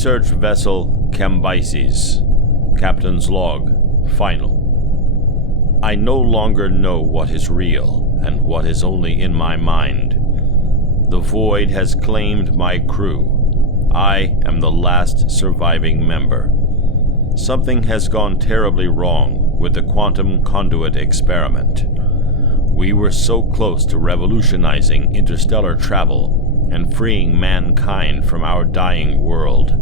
Research Vessel Cambyses. Captain's Log. Final. I no longer know what is real and what is only in my mind. The void has claimed my crew. I am the last surviving member. Something has gone terribly wrong with the quantum conduit experiment. We were so close to revolutionizing interstellar travel and freeing mankind from our dying world.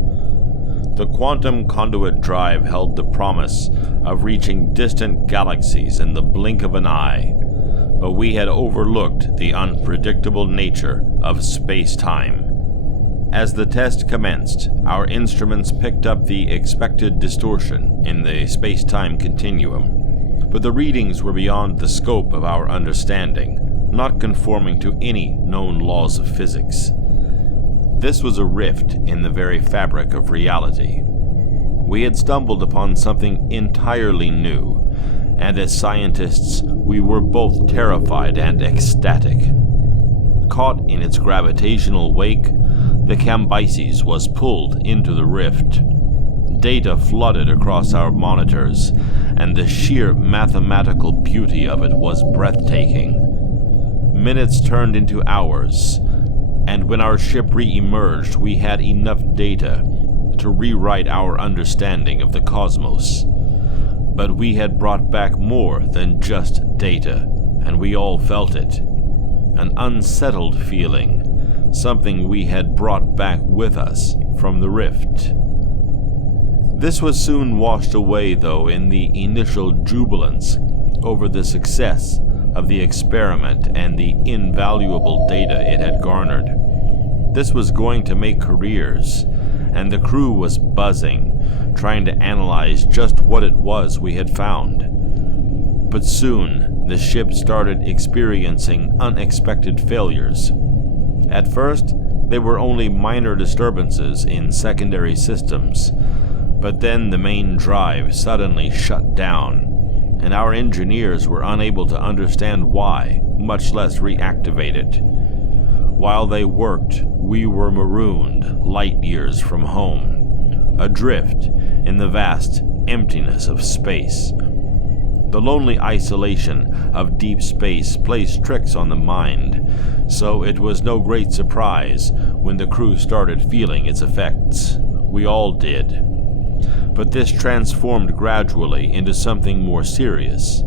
The quantum conduit drive held the promise of reaching distant galaxies in the blink of an eye, but we had overlooked the unpredictable nature of space-time. As the test commenced, our instruments picked up the expected distortion in the space-time continuum, but the readings were beyond the scope of our understanding, not conforming to any known laws of physics. This was a rift in the very fabric of reality. We had stumbled upon something entirely new, and as scientists, we were both terrified and ecstatic. Caught in its gravitational wake, the Cambyses was pulled into the rift. Data flooded across our monitors, and the sheer mathematical beauty of it was breathtaking. Minutes turned into hours, and when our ship re-emerged, we had enough data to rewrite our understanding of the cosmos. But we had brought back more than just data, and we all felt it. An unsettled feeling, something we had brought back with us from the rift. This was soon washed away, though, in the initial jubilance over the success of the experiment and the invaluable data it had garnered. This was going to make careers, and the crew was buzzing, trying to analyze just what it was we had found. But soon, the ship started experiencing unexpected failures. At first, they were only minor disturbances in secondary systems, but then the main drive suddenly shut down, and our engineers were unable to understand why, much less reactivate it. While they worked, we were marooned light years from home, adrift in the vast emptiness of space. The lonely isolation of deep space plays tricks on the mind, so it was no great surprise when the crew started feeling its effects. We all did. But this transformed gradually into something more serious.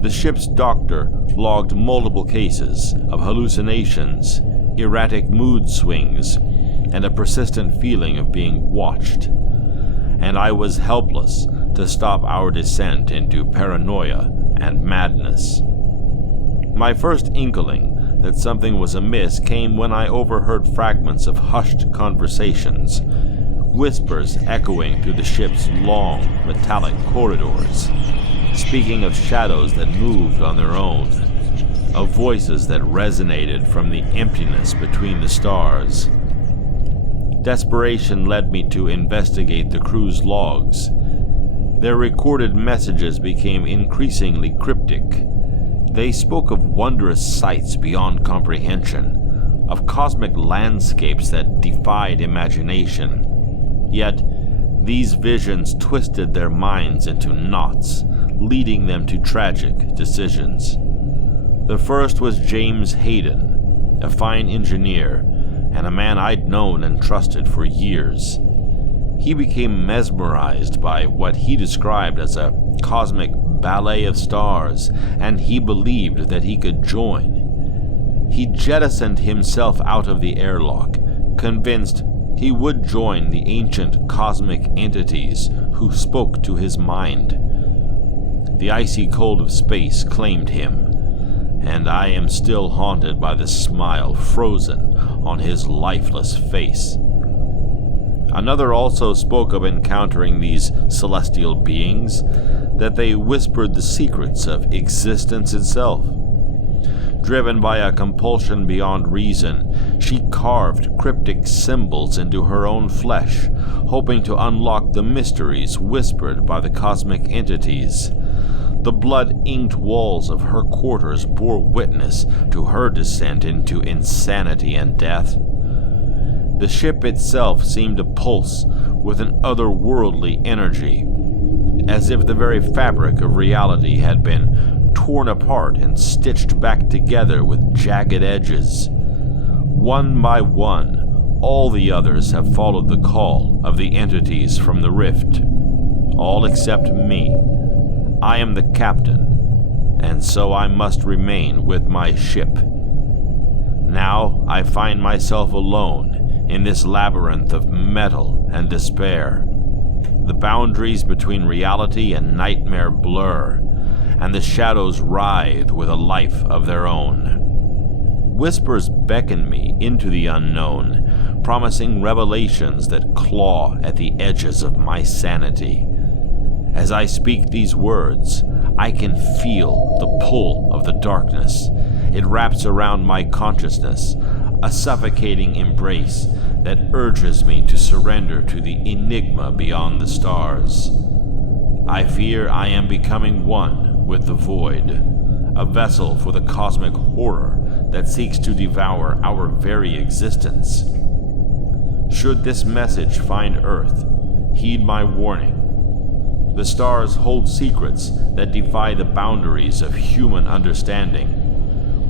The ship's doctor logged multiple cases of hallucinations, erratic mood swings, and a persistent feeling of being watched. And I was helpless to stop our descent into paranoia and madness. My first inkling that something was amiss came when I overheard fragments of hushed conversations, whispers echoing through the ship's long, metallic corridors, speaking of shadows that moved on their own, of voices that resonated from the emptiness between the stars. Desperation led me to investigate the crew's logs. Their recorded messages became increasingly cryptic. They spoke of wondrous sights beyond comprehension, of cosmic landscapes that defied imagination. Yet, these visions twisted their minds into knots, leading them to tragic decisions. The first was James Hayden, a fine engineer, and a man I'd known and trusted for years. He became mesmerized by what he described as a cosmic ballet of stars, and he believed that he could join. He jettisoned himself out of the airlock, convinced he would join the ancient cosmic entities who spoke to his mind. The icy cold of space claimed him, and I am still haunted by the smile frozen on his lifeless face. Another also spoke of encountering these celestial beings, that they whispered the secrets of existence itself. Driven by a compulsion beyond reason, she carved cryptic symbols into her own flesh, hoping to unlock the mysteries whispered by the cosmic entities. The blood-inked walls of her quarters bore witness to her descent into insanity and death. The The ship itself seemed to pulse with an otherworldly energy, as if the very fabric of reality had been torn apart and stitched back together with jagged edges. One by one, all the others have followed the call of the entities from the rift. All except me. I am the captain, and so I must remain with my ship. Now I find myself alone in this labyrinth of metal and despair. The boundaries between reality and nightmare blur, and the shadows writhe with a life of their own. Whispers beckon me into the unknown, promising revelations that claw at the edges of my sanity. As I speak these words, I can feel the pull of the darkness. It wraps around my consciousness, a suffocating embrace that urges me to surrender to the enigma beyond the stars. I fear I am becoming one with the void, a vessel for the cosmic horror that seeks to devour our very existence. Should this message find Earth, heed my warning. The stars hold secrets that defy the boundaries of human understanding.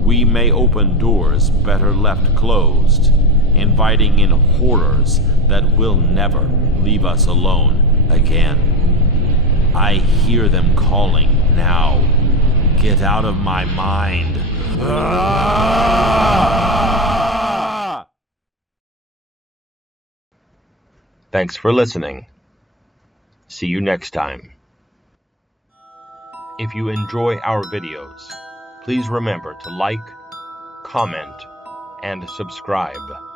We may open doors better left closed, inviting in horrors that will never leave us alone again. I hear them calling now. Get out of my mind. Thanks for listening. See you next time. If you enjoy our videos, please remember to like, comment, and subscribe.